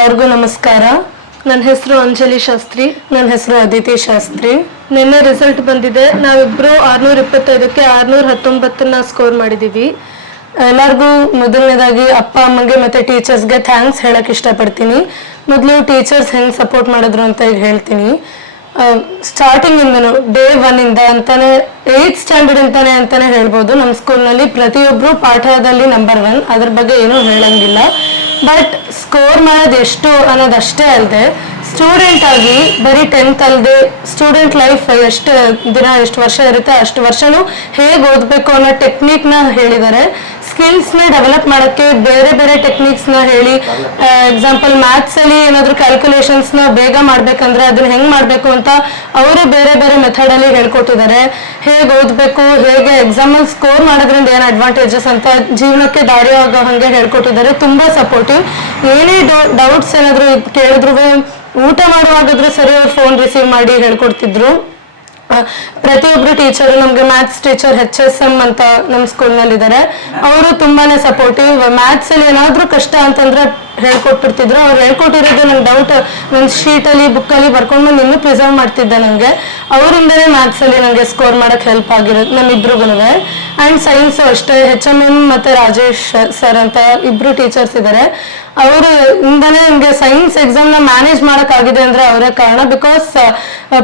ಎಲ್ಲರಿಗೂ ನಮಸ್ಕಾರ. ನನ್ನ ಹೆಸರು ಅಂಜಲಿ ಶಾಸ್ತ್ರಿ, ನನ್ನ ಹೆಸರು ಅದಿತಿ ಶಾಸ್ತ್ರಿ. ನಿನ್ನೆ ರಿಸಲ್ಟ್ ಬಂದಿದೆ. ನಾವಿಬ್ರು ಆರ್ನೂರ ಇಪ್ಪತ್ತೈದಕ್ಕೆ ಆರ್ನೂರ ಹತ್ತೊಂಬತ್ತನ್ನ ಸ್ಕೋರ್ ಮಾಡಿದೀವಿ. ಎಲ್ಲರಿಗೂ ಮೊದಲನೇದಾಗಿ ಅಪ್ಪ, ಅಮ್ಮಗೆ ಮತ್ತೆ ಟೀಚರ್ಸ್ಗೆ ಥ್ಯಾಂಕ್ಸ್ ಹೇಳಕ್ ಇಷ್ಟಪಡ್ತೀನಿ. ಮೊದಲು ಟೀಚರ್ಸ್ ಹೆಂಗ್ ಸಪೋರ್ಟ್ ಮಾಡಿದ್ರು ಅಂತ ಹೇಳ್ತೀನಿ. ಸ್ಟಾರ್ಟಿಂಗ್ ಇಂದನು ಡೇ ಒನ್ ಇಂದ ಅಂತಾನೆ ಏತ್ ಸ್ಟ್ಯಾಂಡರ್ಡ್ ಅಂತಾನೆ ಅಂತಾನೆ ಹೇಳ್ಬೋದು. ನಮ್ಮ ಸ್ಕೂಲ್ನಲ್ಲಿ ಪ್ರತಿಯೊಬ್ಬರು ಪಾಠದಲ್ಲಿ ನಂಬರ್ ಒನ್ ಅದ್ರ ಬಗ್ಗೆ ಏನೂ ಹೇಳಂಗಿಲ್ಲ. ಬಟ್ ಸ್ಕೋರ್ ಮಾಡೋದು ಎಷ್ಟು ಅನ್ನೋದಷ್ಟೇ ಅಲ್ಲದೆ ಸ್ಟೂಡೆಂಟ್ ಆಗಿ ಬರೀ ಟೆಂತ್ ಅಲ್ಲದೆ ಸ್ಟೂಡೆಂಟ್ ಲೈಫ್ ಎಷ್ಟು ದಿನ, ಎಷ್ಟು ವರ್ಷ ಇರುತ್ತೆ, ಅಷ್ಟು ವರ್ಷನೂ ಹೇಗೆ ಓದಬೇಕು ಅನ್ನೋ ಟೆಕ್ನಿಕ್ನ ಹೇಳಿದ್ದಾರೆ. ಸ್ಕಿಲ್ಸ್ನ ಡೆವಲಪ್ ಮಾಡೋಕ್ಕೆ ಬೇರೆ ಬೇರೆ ನ ಹೇಳಿ ಎಕ್ಸಾಂಪಲ್ ಏನಾದರೂ ಕ್ಯಾಲ್ಕುಲೇಷನ್ಸ್ನ ಬೇಗ ಮಾಡಬೇಕಂದ್ರೆ ಅದನ್ನ ಹೆಂಗೆ ಮಾಡಬೇಕು ಅಂತ ಅವರು ಬೇರೆ ಬೇರೆ ಮೆಥಡಲ್ಲಿ ಹೇಳ್ಕೊಟ್ಟಿದ್ದಾರೆ. ಹೇಗೆ ಓದಬೇಕು, ಹೇಗೆ ಎಕ್ಸಾಮಲ್ಲಿ ಸ್ಕೋರ್ ಮಾಡೋದ್ರಿಂದ ಏನು ಅಡ್ವಾಂಟೇಜಸ್ ಅಂತ ಜೀವನಕ್ಕೆ ದಾರಿ ಆಗೋ ಹಾಗೆ ಹೇಳ್ಕೊಟ್ಟಿದ್ದಾರೆ. ತುಂಬ ಸಪೋರ್ಟಿವ್ ಏನೇ ಡೌಟ್ಸ್ ಏನಾದರೂ ಕೇಳಿದ್ರು ಊಟ ಮಾಡುವಾಗಾದ್ರೂ ಸರಿ ಅವ್ರು ಫೋನ್ ರಿಸೀವ್ ಮಾಡಿ ಹೇಳ್ಕೊಡ್ತಿದ್ರು. ಪ್ರತಿಯೊಬ್ರು ಟೀಚರ್ ನಮ್ಗೆ maths teacher H S M ಅಂತ ನಮ್ಮ ಸ್ಕೂಲ್ನಲ್ಲಿ ಇದ್ದಾರೆ ಅವರು ತುಂಬಾನೇ ಸಪೋರ್ಟಿವ್ ಮ್ಯಾಥ್ಸ್ ಅಲ್ಲಿ ಏನಾದ್ರೂ ಕಷ್ಟ ಅಂತಂದ್ರೆ ಹೇಳ್ಕೊಟ್ಟಿರ್ತಿದ್ರು ಅವ್ರು ಹೇಳ್ಕೊಟ್ಟಿರೋದು ನಂಗೆ ಡೌಟ್ ನನ್ನ ಶೀಟಲ್ಲಿ ಬುಕ್ಕಲ್ಲಿ ಬರ್ಕೊಂಡು ಬಂದು ಇನ್ನೂ ಪ್ರಿಸರ್ವ್ ಮಾಡ್ತಿದ್ದೆ ನನಗೆ ಅವರಿಂದನೇ ಮ್ಯಾಥ್ಸಲ್ಲಿ ನನಗೆ ಸ್ಕೋರ್ ಮಾಡಕ್ ಹೆಲ್ಪ್ ಆಗಿರೋದು ನಮ್ಮಿಬ್ರಿಗೂ ಅಂಡ್ ಸೈನ್ಸ್ ಅಷ್ಟೇ. ಹೆಚ್ ಎಂ ಎಂ ಮತ್ತೆ ರಾಜೇಶ್ ಸರ್ ಅಂತ ಇಬ್ರು ಟೀಚರ್ಸ್ ಇದ್ದಾರೆ ಅವರು ಇಂದನೇ ನನಗೆ ಸೈನ್ಸ್ ಎಕ್ಸಾಮ್ನ ಮ್ಯಾನೇಜ್ ಮಾಡೋಕ್ಕಾಗಿದೆ ಅಂದ್ರೆ ಅವರೇ ಕಾರಣ. ಬಿಕಾಸ್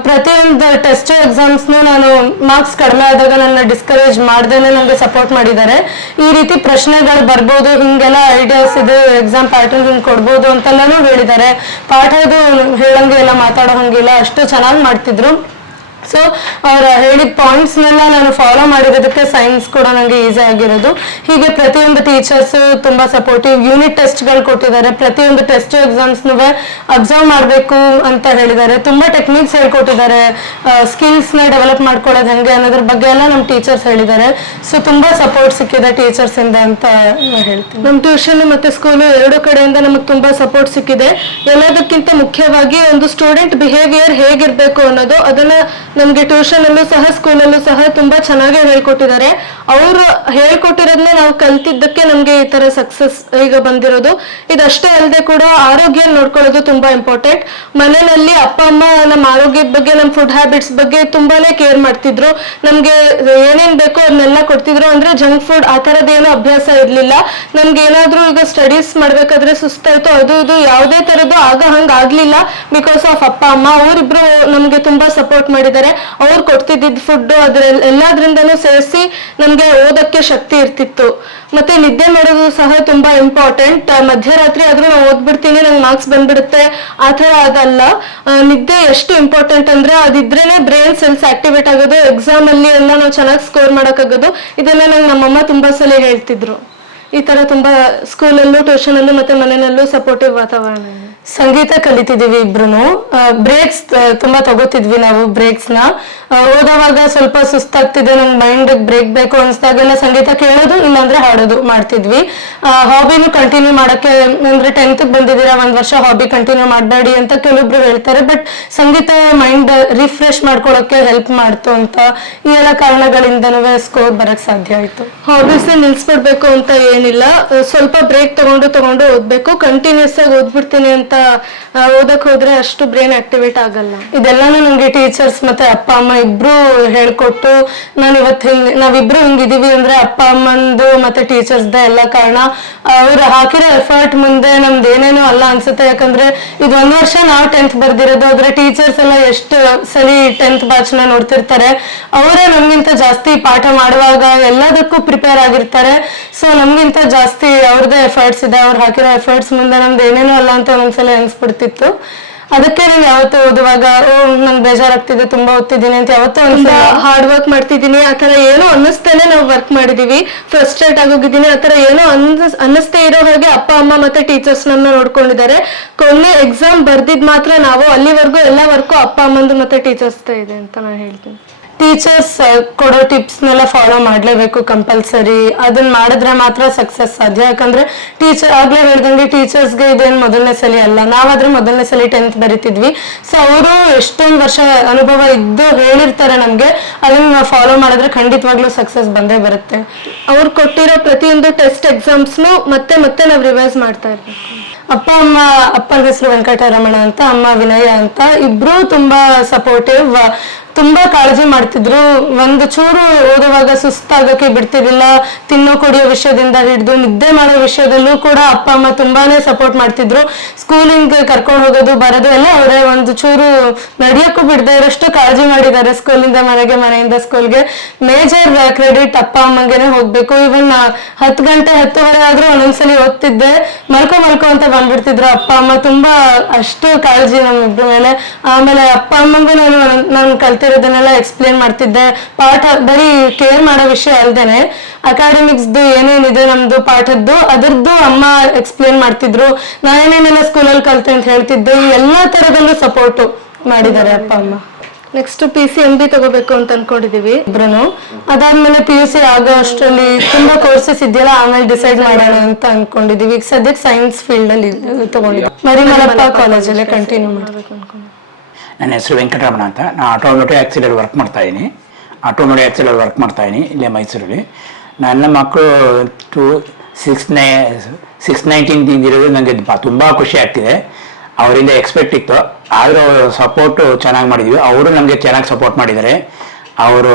ಪ್ರತಿಯೊಂದು ಟೆಸ್ಟ್ ಎಕ್ಸಾಮ್ಸ್ನೂ ನಾನು ಮಾರ್ಕ್ಸ್ ಕಡಿಮೆ ಆದಾಗ ನನ್ನ ಡಿಸ್ಕರೇಜ್ ಮಾಡ್ದೇನೆ ನನಗೆ ಸಪೋರ್ಟ್ ಮಾಡಿದ್ದಾರೆ. ಈ ರೀತಿ ಪ್ರಶ್ನೆಗಳು ಬರ್ಬೋದು. ಹಿಂಗೆಲ್ಲ ಐಡಿಯಾಸ್ ಇದೆ ಎಕ್ಸಾಮ್ ಪ್ಯಾಟರ್ನ್ ಹಿಂಗೆ ಕೊಡ್ಬೋದು ಅಂತೆಲ್ಲಾನು ಹೇಳಿದ್ದಾರೆ. ಪಾಠದು ಹೇಳಂಗೆ ಇಲ್ಲ ಮಾತಾಡೋ ಹಂಗಿಲ್ಲ ಅಷ್ಟು ಚೆನ್ನಾಗಿ ಮಾಡ್ತಿದ್ರು. ಸೊ ಅವ್ರ ಹೇಳಿದ ಪಾಯಿಂಟ್ಸ್ನೆಲ್ಲ ನಾನು ಫಾಲೋ ಮಾಡಿರೋದಕ್ಕೆ ಸೈನ್ಸ್ ಕೂಡ ನನಗೆ ಈಸಿ ಆಗಿರೋದು. ಹೀಗೆ ಪ್ರತಿಯೊಂದು ಟೀಚರ್ಸ್ ತುಂಬಾ ಸಪೋರ್ಟಿವ್ ಯೂನಿಟ್ ಟೆಸ್ಟ್ಗಳು ಕೊಟ್ಟಿದ್ದಾರೆ. ಪ್ರತಿಯೊಂದು ಟೆಸ್ಟ್ ಎಕ್ಸಾಮ್ಸ್ನು ಅಬ್ಸರ್ವ್ ಮಾಡಬೇಕು ಅಂತ ಹೇಳಿದ್ದಾರೆ. ತುಂಬಾ ಟೆಕ್ನಿಕ್ಸ್ ಹೇಳ್ಕೊಟ್ಟಿದ್ದಾರೆ. ಸ್ಕಿಲ್ಸ್ನ ಡೆವಲಪ್ ಮಾಡ್ಕೊಳ್ಳೋದು ಹೆಂಗೆ ಅನ್ನೋದ್ರ ಬಗ್ಗೆ ಎಲ್ಲ ನಮ್ಮ ಟೀಚರ್ಸ್ ಹೇಳಿದ್ದಾರೆ. ಸೊ ತುಂಬಾ ಸಪೋರ್ಟ್ ಸಿಕ್ಕಿದೆ ಟೀಚರ್ಸ್ ಇಂದ ಅಂತ ಹೇಳ್ತೀನಿ. ನಮ್ಮ ಟ್ಯೂಷನ್ ಮತ್ತೆ ಸ್ಕೂಲು ಎರಡು ಕಡೆಯಿಂದ ನಮಗೆ ತುಂಬಾ ಸಪೋರ್ಟ್ ಸಿಕ್ಕಿದೆ. ಎಲ್ಲದಕ್ಕಿಂತ ಮುಖ್ಯವಾಗಿ ಒಂದು ಸ್ಟೂಡೆಂಟ್ ಬಿಹೇವಿಯರ್ ಹೇಗಿರ್ಬೇಕು ಅನ್ನೋದು, ಅದನ್ನ ನಮ್ಗೆ ಟ್ಯೂಷನ್ ಅಲ್ಲೂ ಸಹ ಸ್ಕೂಲಲ್ಲೂ ಸಹ ತುಂಬಾ ಚೆನ್ನಾಗಿ ಹೇಳ್ಕೊಟ್ಟಿದ್ದಾರೆ. ಅವ್ರು ಹೇಳ್ಕೊಟ್ಟಿರೋದನ್ನ ನಾವು ಕಲ್ತಿದ್ದಕ್ಕೆ ನಮ್ಗೆ ಈ ತರ ಸಕ್ಸಸ್ ಈಗ ಬಂದಿರೋದು. ಇದಷ್ಟೇ ಅಲ್ಲದೆ ಕೂಡ ಆರೋಗ್ಯ ನೋಡ್ಕೊಳ್ಳೋದು ತುಂಬಾ ಇಂಪಾರ್ಟೆಂಟ್ ಮನೆಯಲ್ಲಿ ಅಪ್ಪ, ಅಮ್ಮ ನಮ್ಮ ಆರೋಗ್ಯದ ಬಗ್ಗೆ, ನಮ್ಮ ಫುಡ್ ಹ್ಯಾಬಿಟ್ಸ್ ಬಗ್ಗೆ ತುಂಬಾನೇ ಕೇರ್ ಮಾಡ್ತಿದ್ರು. ನಮ್ಗೆ ಏನೇನ್ ಬೇಕೋ ಅದನ್ನೆಲ್ಲ ಕೊಡ್ತಿದ್ರು ಅಂದ್ರೆ ಜಂಕ್ ಫುಡ್ ಆ ತರದೇನು ಅಭ್ಯಾಸ ಇರ್ಲಿಲ್ಲ. ನಮ್ಗೆ ಏನಾದ್ರೂ ಈಗ ಸ್ಟಡೀಸ್ ಮಾಡ್ಬೇಕಾದ್ರೆ ಸುಸ್ತಾಯ್ತು, ಅದು ಇದು ಯಾವುದೇ ತರದ್ದು ಆಗ ಹಂಗ ಆಗ್ಲಿಲ್ಲ. ಬಿಕಾಸ್ ಆಫ್ ಅಪ್ಪ, ಅಮ್ಮ, ಅವರಿಬ್ರು ನಮ್ಗೆ ತುಂಬಾ ಸಪೋರ್ಟ್ ಮಾಡಿದ್ದಾರೆ. ಅವ್ರು ಕೊಡ್ತಿದ್ದಿದ್ ಫುಡ್ ಅದ್ರ ಎಲ್ಲದ್ರಿಂದನೂ ಸೇರಿಸಿ ನಮ್ಗೆ ಓದಕ್ಕೆ ಶಕ್ತಿ ಇರ್ತಿತ್ತು. ಮತ್ತೆ ನಿದ್ದೆ ಮಾಡೋದು ಸಹ ತುಂಬಾ ಇಂಪಾರ್ಟೆಂಟ್ ಮಧ್ಯರಾತ್ರಿ ಆದ್ರೂ ನಾವು ಓದ್ಬಿಡ್ತೀನಿ ನಂಗೆ ಮಾರ್ಕ್ಸ್ ಬಂದ್ಬಿಡುತ್ತೆ. ಆ ತರ ಅದಲ್ಲ. ನಿದ್ದೆ ಎಷ್ಟು ಇಂಪಾರ್ಟೆಂಟ್ ಅಂದ್ರೆ ಅದಿದ್ರೇನೆ ಬ್ರೈನ್ ಸೆಲ್ಸ್ ಆಕ್ಟಿವೇಟ್ ಆಗೋದು. ಎಕ್ಸಾಮ್ ಅಲ್ಲಿ ಎಲ್ಲ ನಾವು ಚೆನ್ನಾಗಿ ಸ್ಕೋರ್ ಮಾಡೋಕ್ಕಾಗೋದು ಇದನ್ನ ನಂಗೆ ನಮ್ಮಮ್ಮ ತುಂಬಾ ಸಲ ಹೇಳ್ತಿದ್ರು. ಈ ತರ ತುಂಬಾ ಸ್ಕೂಲಲ್ಲೂ ಟ್ಯೂಷನಲ್ಲೂ ಮತ್ತೆ ಮನೆಯಲ್ಲೂ ಸಪೋರ್ಟಿವ್ ವಾತಾವರಣ. ಸಂಗೀತ ಕಲಿತಿದೀವಿ ಇಬ್ರು ಬ್ರೇಕ್ಸ್ ತುಂಬಾ ತಗೋತಿದ್ವಿ ನಾವು ಬ್ರೇಕ್ಸ್ನ. ಓದೋವಾಗ ಸ್ವಲ್ಪ ಸುಸ್ತಾಗ್ತಿದೆ ನಮ್ ಮೈಂಡ್ ಬ್ರೇಕ್ ಬೇಕು ಅನ್ಸ್ದಾಗೆಲ್ಲ ಸಂಗೀತ ಕೇಳೋದು ಇಲ್ಲಾಂದ್ರೆ ಹಾಡೋದು ಮಾಡ್ತಿದ್ವಿ. ಹಾಬಿನೂ ಕಂಟಿನ್ಯೂ ಮಾಡಕ್ಕೆ ಅಂದ್ರೆ ಟೆಂತ್ ಬಂದಿದ್ದೀರಾ ಒಂದ್ ವರ್ಷ ಹಾಬಿ ಕಂಟಿನ್ಯೂ ಮಾಡಬೇಡಿ ಅಂತ ಕೆಲವೊಬ್ರು ಹೇಳ್ತಾರೆ ಬಟ್ ಸಂಗೀತ ಮೈಂಡ್ ರಿಫ್ರೆಶ್ ಮಾಡ್ಕೊಳಕ್ಕೆ ಹೆಲ್ಪ್ ಮಾಡ್ತು ಅಂತ ಈ ಎಲ್ಲ ಕಾರಣಗಳಿಂದನೂ ಸ್ಕೋರ್ ಬರಕ್ ಸಾಧ್ಯ ಆಯ್ತು. ಹಾಬೀಸ್ ನಿಲ್ಸ್ಬಿಡ್ಬೇಕು ಅಂತ ಏನಿಲ್ಲ. ಸ್ವಲ್ಪ ಬ್ರೇಕ್ ತಗೊಂಡು ತಗೊಂಡು ಓದ್ಬೇಕು. ಕಂಟಿನ್ಯೂಸ್ ಆಗಿ ಓದ್ಬಿಡ್ತೀನಿ ಅಂತ ಓದಕ್ ಹೋದ್ರೆ ಅಷ್ಟು ಬ್ರೈನ್ ಆಕ್ಟಿವೇಟ್ ಆಗಲ್ಲ. ಇದೆಲ್ಲಾನು ನಮ್ಗೆ ಟೀಚರ್ಸ್ ಮತ್ತೆ ಅಪ್ಪ, ಅಮ್ಮ ಇಬ್ರು ಹೇಳ್ಕೊಟ್ಟು ನಾನು ಇವತ್ತು ಹಿಂಗ್, ನಾವಿಬ್ರು ಹಿಂಗಿದೀವಿ ಅಂದ್ರೆ ಅಪ್ಪ, ಅಮ್ಮಂದು ಮತ್ತೆ ಟೀಚರ್ಸ್ದ ಎಲ್ಲ ಕಾರಣ ಅವ್ರು ಹಾಕಿರೋ ಎಫರ್ಟ್ ಮುಂದೆ ನಮ್ದು ಏನೇನು ಅಲ್ಲ ಅನ್ಸುತ್ತೆ. ಯಾಕಂದ್ರೆ ಇದು ಒಂದ್ ವರ್ಷ ನಾವು ಟೆಂತ್ ಬರ್ದಿರೋದು, ಆದ್ರೆ ಟೀಚರ್ಸ್ ಎಲ್ಲ ಎಷ್ಟು ಸರಿ ಟೆಂತ್ನ ನೋಡ್ತಿರ್ತಾರೆ. ಅವರೇ ನಮ್ಗಿಂತ ಜಾಸ್ತಿ ಪಾಠ ಮಾಡುವಾಗ ಎಲ್ಲದಕ್ಕೂ ಪ್ರಿಪೇರ್ ಆಗಿರ್ತಾರೆ. ಸೊ ನಮ್ಗಿಂತ ಜಾಸ್ತಿ ಅವ್ರದ್ದೇ ಎಫರ್ಟ್ಸ್ ಇದೆ, ಅವ್ರು ಹಾಕಿರೋ ಎಫರ್ಟ್ಸ್ ಮುಂದೆ ನಮ್ದು ಏನೇನೋ ಅಲ್ಲ ಅಂತ ಒಂದ್ಸಲ ಅನ್ಸ್ಬಿಡ್ತಿತ್ತು ಅದಕ್ಕೆ ನಾನು ಯಾವತ್ತು ಓದುವಾಗ, ಓ, ನಂಗೆ ಬೇಜಾರಾಗ್ತಿದೆ, ತುಂಬಾ ಓದ್ತಿದ್ದೀನಿ ಅಂತ ಯಾವತ್ತೂ ಒಂದ್ಸಲ ಹಾರ್ಡ್ ವರ್ಕ್ ಮಾಡ್ತಿದ್ದೀನಿ ಆತರ ಏನೋ ಅನ್ನಿಸ್ತೇನೆ ನಾವು ವರ್ಕ್ ಮಾಡಿದೀವಿ. ಫ್ರಸ್ಟ್ರೇಟ್ ಆಗೋಗಿದ್ದೀನಿ ಆತರ ಏನೋ ಅನ್ಸ್ ಅನ್ನಿಸ್ತೇ ಇರೋ ಹಾಗೆ ಅಪ್ಪ, ಅಮ್ಮ ಮತ್ತೆ ಟೀಚರ್ಸ್ ನನ್ನ ನೋಡ್ಕೊಂಡಿದ್ದಾರೆ. ಕೊನೆ ಎಕ್ಸಾಮ್ ಬರ್ದಿದ್ ಮಾತ್ರ ನಾವು ಅಲ್ಲಿವರೆಗೂ ಎಲ್ಲ ವರ್ಕು ಅಪ್ಪ, ಅಮ್ಮಂದು ಮತ್ತೆ ಟೀಚರ್ಸ್ ಇದೆ ಅಂತ ನಾನು ಹೇಳ್ತೀನಿ. ಟೀಚರ್ಸ್ ಕೊಡೋ ಟಿಪ್ಸ್ನೆಲ್ಲ ಫಾಲೋ ಮಾಡಲೇಬೇಕು ಕಂಪಲ್ಸರಿ ಅದನ್ನ ಮಾಡಿದ್ರೆ ಮಾತ್ರ ಸಕ್ಸಸ್ ಸಾಧ್ಯ. ಯಾಕಂದ್ರೆ ಟೀಚರ್ ಆಗ್ಲೇ ಹೇಳ್ದಂಗೆ ಟೀಚರ್ಸ್ಗೆ ಇದೇನು ಮೊದಲನೇ ಸಲ ಅಲ್ಲ. ನಾವಾದ್ರೆ ಮೊದಲನೇ ಸಲ ಟೆಂತ್ ಬರಿತಿದ್ವಿ. ಸೊ ಅವರು ಎಷ್ಟೊಂದು ವರ್ಷ ಅನುಭವ ಇದ್ದು ಹೇಳಿರ್ತಾರೆ ನಮ್ಗೆ. ಅದನ್ನ ಫಾಲೋ ಮಾಡಿದ್ರೆ ಖಂಡಿತವಾಗ್ಲೂ ಸಕ್ಸಸ್ ಬಂದೇ ಬರುತ್ತೆ. ಅವ್ರು ಕೊಟ್ಟಿರೋ ಪ್ರತಿಯೊಂದು ಟೆಸ್ಟ್ ಎಕ್ಸಾಮ್ಸ್ನು ಮತ್ತೆ ಮತ್ತೆ ನಾವು ರಿವೈಸ್ ಮಾಡ್ತಾ ಇರ್ಬೇಕು. ಅಪ್ಪ, ಅಮ್ಮ ಅಪ್ಪನ ಹೆಸರು ವೆಂಕಟರಮಣ ಅಂತ, ಅಮ್ಮ ವಿನಯ ಅಂತ ಇಬ್ರು ತುಂಬಾ ಸಪೋರ್ಟಿವ್ ತುಂಬಾ ಕಾಳಜಿ ಮಾಡ್ತಿದ್ರು. ಒಂದು ಚೂರು ಓದುವಾಗ ಸುಸ್ತಾಗಕ್ಕೆ ಬಿಡ್ತಿರ್ಲಿಲ್ಲ. ತಿನ್ನೋ, ಕುಡಿಯೋ ವಿಷಯದಿಂದ ಹಿಡಿದು ನಿದ್ದೆ ಮಾಡೋ ವಿಷಯದಲ್ಲೂ ಕೂಡ ಅಪ್ಪ, ಅಮ್ಮ ತುಂಬಾನೇ ಸಪೋರ್ಟ್ ಮಾಡ್ತಿದ್ರು. ಸ್ಕೂಲಿಂಗ್ ಕರ್ಕೊಂಡು ಹೋಗೋದು, ಬರೋದು ಎಲ್ಲ ಅವರೇ ಒಂದು ಚೂರು ನಡೆಯೋಕ್ಕೂ ಬಿಡದೆ ಇರೋಷ್ಟು ಕಾಳಜಿ ಮಾಡಿದ್ದಾರೆ ಸ್ಕೂಲಿಂದ ಮನೆಗೆ, ಮನೆಯಿಂದ ಸ್ಕೂಲ್ಗೆ. ಮೇಜರ್ ಕ್ರೆಡಿಟ್ ಅಪ್ಪ, ಅಮ್ಮಂಗೆನೆ ಹೋಗ್ಬೇಕು. ಇವನ್ ಹತ್ತು ಗಂಟೆ ಹತ್ತುವರೆ ಆದ್ರೂ ಒಂದೊಂದ್ಸಲಿ ಓದ್ತಿದ್ದೆ. ಮಲ್ಕೊ ಮಲ್ಕೊ ಅಂತ ಬಂದ್ಬಿಡ್ತಿದ್ರು ಅಪ್ಪ, ಅಮ್ಮ. ತುಂಬಾ ಅಷ್ಟು ಕಾಳಜಿ ನಮ್ಮಿಬ್ರ ಮೇಲೆ. ಆಮೇಲೆ ಅಪ್ಪ, ಅಮ್ಮಂಗೂ ನಾನು ನಾನು ಕಲ್ತಿರೋದನ್ನೆಲ್ಲ ಎಕ್ಸ್ಪ್ಲೇನ್ ಮಾಡ್ತಿದ್ದೆ. ಪಾಠ ಬರೀ ಕೇರ್ ಮಾಡೋ ವಿಷಯ ಅಲ್ದೇನೆ ಅಕಾಡೆಮಿಕ್ಸ್ದು ಏನೇನಿದೆ ನಮ್ದು ಪಾಠದ್ದು ಅದರದ್ದು ಅಮ್ಮ ಎಕ್ಸ್ಪ್ಲೇನ್ ಮಾಡ್ತಿದ್ರು. ನಾನೇನೇನೆಲ್ಲ ಸ್ಕೂಲಲ್ಲಿ ಕಲ್ತೆ ಅಂತ ಹೇಳ್ತಿದ್ದೆ. ಎಲ್ಲಾ ತರದಲ್ಲೂ ಸಪೋರ್ಟ್ ಮಾಡಿದ್ದಾರೆ ಅಪ್ಪ ಅಮ್ಮ. Next P C M B ತಗೋಬೇಕು ಅಂತ ಅನ್ಕೊಂಡಿದೀವಿ. ಇಬ್ರು ಅದಾದ್ಮೇಲೆ ಪಿ ಯು ಸಿ ಆಗೋ ಅಷ್ಟರಲ್ಲಿ ತುಂಬಾ ಕೋರ್ಸಸ್ ಇದೆಯಲ್ಲ ಆಮೇಲೆ ಡಿಸೈಡ್ ಮಾಡೋಣ ಅಂತ ಅನ್ಕೊಂಡಿದೀವಿ. ಈಗ ಸದ್ಯಕ್ಕೆ ಸೈನ್ಸ್ ಫೀಲ್ಡ್ ಅಲ್ಲಿ ತಗೊಂಡಿದ್ವಿ ಮರಿಮಲಪ್ಪ ಕಾಲೇಜಲ್ಲೇ ಕಂಟಿನ್ಯೂ ಮಾಡ್ಬೇಕು ನನ್ನ ಹೆಸರು ವೆಂಕಟರಮಣ ಅಂತ. ನಾನು ಆಟೋಮೋಟಿವ್ ಆ್ಯಕ್ಸಿಲಲ್ಲಿ ವರ್ಕ್ ಮಾಡ್ತಾಯಿದ್ದೀನಿ ಆಟೋಮೋಟಿವ್ ಆ್ಯಕ್ಸಿಲಲ್ಲಿ ವರ್ಕ್ ಮಾಡ್ತಾಯಿದ್ದೀನಿ ಇಲ್ಲೇ ಮೈಸೂರಲ್ಲಿ. ನನ್ನ ಮಕ್ಕಳು two six nine six nineteen ಇರೋದು ನನಗೆ ತುಂಬ ಖುಷಿ ಆಗ್ತಿದೆ. ಅವರಿಂದ ಎಕ್ಸ್ಪೆಕ್ಟ್ ಇತ್ತು. ಆದರೂ ಸಪೋರ್ಟು ಚೆನ್ನಾಗಿ ಮಾಡಿದ್ವಿ. ಅವರು ನಮಗೆ ಚೆನ್ನಾಗಿ ಸಪೋರ್ಟ್ ಮಾಡಿದ್ದಾರೆ. ಅವರು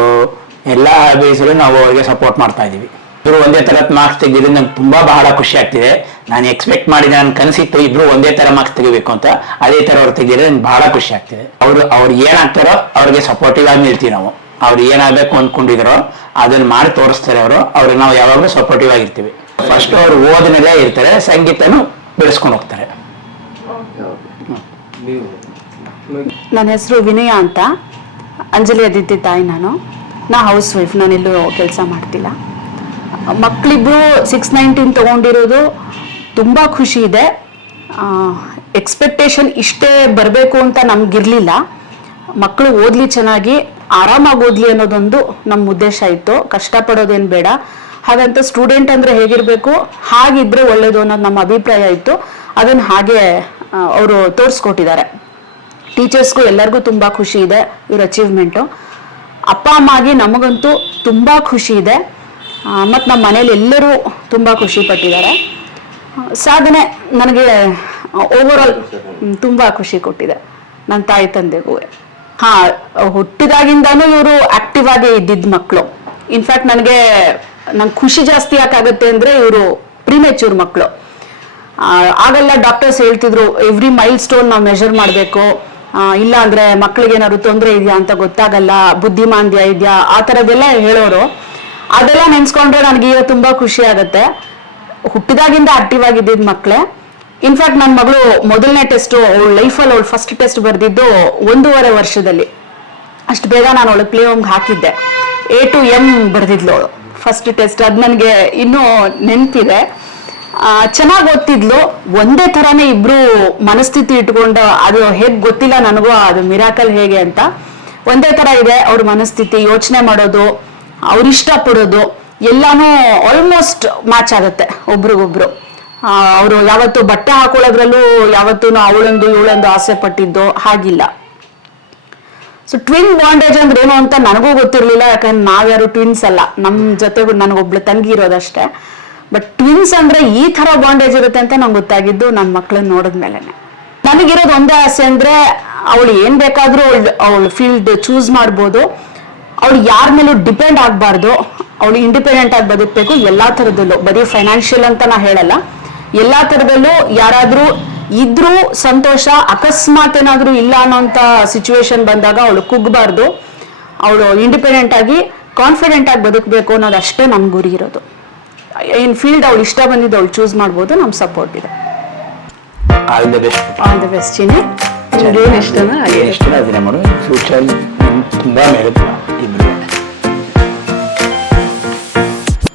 ಎಲ್ಲ ಬೇಸಲ್ಲೂ ನಾವು ಅವರಿಗೆ ಸಪೋರ್ಟ್ ಮಾಡ್ತಾ ಇದ್ದೀವಿ ಇಬ್ಬರು ಒಂದೇ ಥರದ ಮಾರ್ಕ್ಸ್ ತೆಗೆದಿದ್ರೆ ನಂಗೆ ತುಂಬಾ ಬಹಳ ಖುಷಿ ಆಗ್ತಿದೆ. ನಾನು ಎಕ್ಸ್ಪೆಕ್ಟ್ ಮಾಡಿದ ನನ್ನ ಕನಸಿತ್ತು ಇಬ್ರು ಒಂದೇ ತರ ಮಾರ್ಕ್ಸ್ ತೆಗಿಬೇಕು ಅಂತ. ಅದೇ ತರ ಅವ್ರು ತೆಗೆದಿದ್ರೆ ನಂಗೆ ಬಹಳ ಖುಷಿ ಆಗ್ತಿದೆ. ಅವ್ರು ಅವ್ರು ಏನಾಗ್ತಾರೋ ಅವ್ರಿಗೆ ಸಪೋರ್ಟಿವ್ ಆಗಿ ನಿಲ್ತೀವಿ ನಾವು. ಅವ್ರು ಏನಾಗಬೇಕು ಅಂದ್ಕೊಂಡಿದ್ರು ಅದನ್ನ ಮಾಡಿ ತೋರಿಸ್ತಾರೆ ಅವರು. ಅವ್ರಿಗೆ ನಾವು ಯಾವಾಗಲೂ ಸಪೋರ್ಟಿವ್ ಆಗಿರ್ತೀವಿ ಫಸ್ಟ್ ಅವ್ರು ಓದಿನಲ್ಲೇ ಇರ್ತಾರೆ ಸಂಗೀತನೂ ಬೆಳೆಸ್ಕೊಂಡು ಹೋಗ್ತಾರೆ. ನನ್ನ ಹೆಸರು ವಿನಯ ಅಂತ. ಅಂಜಲಿ ಅದಿತಿ ತಾಯಿ ನಾನು. ನಾ ಹೌಸ್ ವೈಫ್ ನಾನೆಲ್ಲೂ ಕೆಲಸ ಮಾಡ್ತಿಲ್ಲ. ಮಕ್ಕಳಿಬ್ರು ಸಿಕ್ಸ್ ನೈನ್ಟೀನ್ ತೊಗೊಂಡಿರೋದು ತುಂಬ ಖುಷಿ ಇದೆ. ಎಕ್ಸ್ಪೆಕ್ಟೇಷನ್ ಇಷ್ಟೇ ಬರಬೇಕು ಅಂತ ನಮಗಿರಲಿಲ್ಲ. ಮಕ್ಕಳು ಓದಲಿ ಚೆನ್ನಾಗಿ, ಆರಾಮಾಗಿ ಓದಲಿ ಅನ್ನೋದೊಂದು ನಮ್ಮ ಉದ್ದೇಶ ಇತ್ತು. ಕಷ್ಟಪಡೋದೇನು ಬೇಡ. ಹಾಗಂತ ಸ್ಟೂಡೆಂಟ್ ಅಂದರೆ ಹೇಗಿರಬೇಕು, ಹಾಗಿದ್ರೆ ಒಳ್ಳೇದು ಅನ್ನೋದು ನಮ್ಮ ಅಭಿಪ್ರಾಯ ಇತ್ತು. ಅದನ್ನು ಹಾಗೆ ಅವರು ತೋರಿಸ್ಕೊಟ್ಟಿದ್ದಾರೆ. ಟೀಚರ್ಸ್ಗೂ ಎಲ್ಲರಿಗೂ ತುಂಬ ಖುಷಿ ಇದೆ ಇವ್ರ ಅಚೀವ್ಮೆಂಟು ಅಪ್ಪ, ಅಮ್ಮಾಗಿ ನಮಗಂತೂ ತುಂಬ ಖುಷಿ ಇದೆ. ಮತ್ತು ನಮ್ಮ ಮನೇಲಿ ಎಲ್ಲರೂ ತುಂಬ ಖುಷಿ ಪಟ್ಟಿದ್ದಾರೆ. ಸಾಧನೆ ನನಗೆ ಓವರಾಲ್ ತುಂಬ ಖುಷಿ ಕೊಟ್ಟಿದೆ ನನ್ನ ತಾಯಿ ತಂದೆಗೂ. ಹಾ, ಹುಟ್ಟಿದಾಗಿಂದನೂ ಇವರು ಆಕ್ಟಿವ್ ಆಗಿ ಇದ್ದಿದ್ದ ಮಕ್ಕಳು ಇನ್ಫ್ಯಾಕ್ಟ್ ನನಗೆ, ನಂಗೆ ಖುಷಿ ಜಾಸ್ತಿ ಯಾಕಾಗುತ್ತೆ ಅಂದರೆ ಇವರು ಪ್ರಿಮೆಚೂರ್ ಮಕ್ಕಳು ಆಗಲ್ಲ ಆಗೆಲ್ಲ ಡಾಕ್ಟರ್ಸ್ ಹೇಳ್ತಿದ್ರು ಎವ್ರಿ ಮೈಲ್ ಸ್ಟೋನ್ ನಾವು ಮೆಷರ್ ಮಾಡಬೇಕು. ಇಲ್ಲ ಅಂದರೆ ಮಕ್ಕಳಿಗೆ ಏನಾದ್ರು ತೊಂದರೆ ಇದೆಯಾ ಅಂತ ಗೊತ್ತಾಗಲ್ಲ, ಬುದ್ಧಿಮಾಂದ್ಯ ಇದೆಯಾ? ಆ ಥರದ್ದೆಲ್ಲ ಹೇಳೋರು. ಅದೆಲ್ಲ ನೆನ್ಸ್ಕೊಂಡ್ರೆ ನನಗೆ ಈಗ ತುಂಬಾ ಖುಷಿ ಆಗುತ್ತೆ. ಹುಟ್ಟಿದಾಗಿಂದ ಆಕ್ಟಿವ್ ಆಗಿದ್ದಿದ್ ಮಕ್ಳೇ. ಇನ್ಫ್ಯಾಕ್ಟ್ ನನ್ನ ಮಗಳು ಮೊದಲನೇ ಟೆಸ್ಟ್ ಅವಳ ಲೈಫಲ್ಲಿ ಅವಳು ಫಸ್ಟ್ ಟೆಸ್ಟ್ ಬರೆದಿದ್ದು ಒಂದೂವರೆ ವರ್ಷದಲ್ಲಿ. ಅಷ್ಟು ಬೇಗ ನಾನು ಅವಳು ಪ್ಲೇ ಹೋಮ್ಗೆ ಹಾಕಿದ್ದೆ. ಎ ಟು ಎಂ ಬರೆದಿದ್ಲು ಅವಳು. ಫಸ್ಟ್ ಟೆಸ್ಟ್ ಅದು ನನಗೆ ಇನ್ನೂ ನೆನಪಿದೆ. ಚೆನ್ನಾಗಿ ಓದ್ತಿದ್ಲು. ಒಂದೇ ಥರನೇ ಇಬ್ರು ಮನಸ್ಥಿತಿ ಇಟ್ಕೊಂಡು ಅದು ಹೇಗೆ ಗೊತ್ತಿಲ್ಲ ನನಗೂ, ಅದು ಮಿರಾಕಲ್ ಹೇಗೆ ಅಂತ. ಒಂದೇ ಥರ ಇದೆ ಅವ್ರ ಮನಸ್ಥಿತಿ, ಯೋಚನೆ ಮಾಡೋದು. ಅವ್ರ ಇಷ್ಟಪಡೋದು ಎಲ್ಲಾನು ಆಲ್ಮೋಸ್ಟ್ ಮ್ಯಾಚ್ ಆಗುತ್ತೆ ಒಬ್ರಿಗೊಬ್ರು. ಅವರು ಯಾವತ್ತು ಬಟ್ಟೆ ಹಾಕೊಳ್ಳೋದ್ರಲ್ಲೂ ಯಾವತ್ತೂ ಅವಳೊಂದು ಇವಳೊಂದು ಆಸೆ ಪಟ್ಟಿದ್ದು ಹಾಗಿಲ್ಲ. ಸೊ ಟ್ವಿನ್ ಬಾಂಡೇಜ್ ಅಂದ್ರೆ ಏನು ಅಂತ ನನಗೂ ಗೊತ್ತಿರಲಿಲ್ಲ, ಯಾಕಂದ್ರೆ ನಾವ್ಯಾರು ಟ್ವಿನ್ಸ್ ಅಲ್ಲ. ನಮ್ಮ ಜೊತೆಗೂ ನನಗೊಬ್ಳು ತಂಗಿ ಇರೋದಷ್ಟೇ. ಬಟ್ ಟ್ವಿನ್ಸ್ ಅಂದ್ರೆ ಈ ತರ ಬಾಂಡೇಜ್ ಇರುತ್ತೆ ಅಂತ ನಂಗೆ ಗೊತ್ತಾಗಿದ್ದು ನನ್ನ ಮಕ್ಳನ್ನ ನೋಡಿದ್ಮೇಲೆ ನನಗಿರೋದು ಒಂದೇ ಆಸೆ ಅಂದ್ರೆ, ಅವಳು ಏನ್ ಬೇಕಾದ್ರೂ ಅವಳು ಅವಳು ಫೀಲ್ಡ್ ಚೂಸ್ ಮಾಡ್ಬೋದು. ಅವಳು ಯಾರ ಮೇಲೂ ಡಿಪೆಂಡ್ ಆಗಬಾರ್ದು ಅವಳು ಇಂಡಿಪೆಂಡೆಂಟ್ ಆಗಿ ಬದುಕಬೇಕು ಎಲ್ಲಾ ಥರದಲ್ಲೂ. ಬರೀ ಫೈನಾನ್ಷಿಯಲ್ ಅಂತ ನಾ ಹೇಳಲ್ಲ. ಎಲ್ಲಾ ತರದಲ್ಲೂ ಯಾರಾದ್ರೂ ಇದ್ರೂ ಸಂತೋಷ ಅಕಸ್ಮಾತ್ ಏನಾದ್ರೂ ಇಲ್ಲ ಅನ್ನೋಂಥ ಸಿಚುವೇಶನ್ ಬಂದಾಗ ಅವಳು ಕುಗ್ಬಾರ್ದು. ಅವಳು ಇಂಡಿಪೆಂಡೆಂಟ್ ಆಗಿ ಕಾನ್ಫಿಡೆಂಟ್ ಆಗಿ ಬದುಕಬೇಕು ಅನ್ನೋದು ಅಷ್ಟೇ ನಮ್ಮ ಗುರಿ ಇರೋದು. ಇನ್ ಫೀಲ್ಡ್ ಅವಳು ಇಷ್ಟ ಬಂದಿದ್ದು ಅವಳು ಚೂಸ್ ಮಾಡ್ಬೋದು ನಮ್ ಸಪೋರ್ಟ್ ಇದೆ. All the best all the best Chinni. ಏನು ಇಷ್ಟನೋ ಅದನ್ನೇ ಮಾಡು ಫ್ಯೂಚರ್ ತುಂಬ ಮೇಲೆ ಇಬ್ಬರು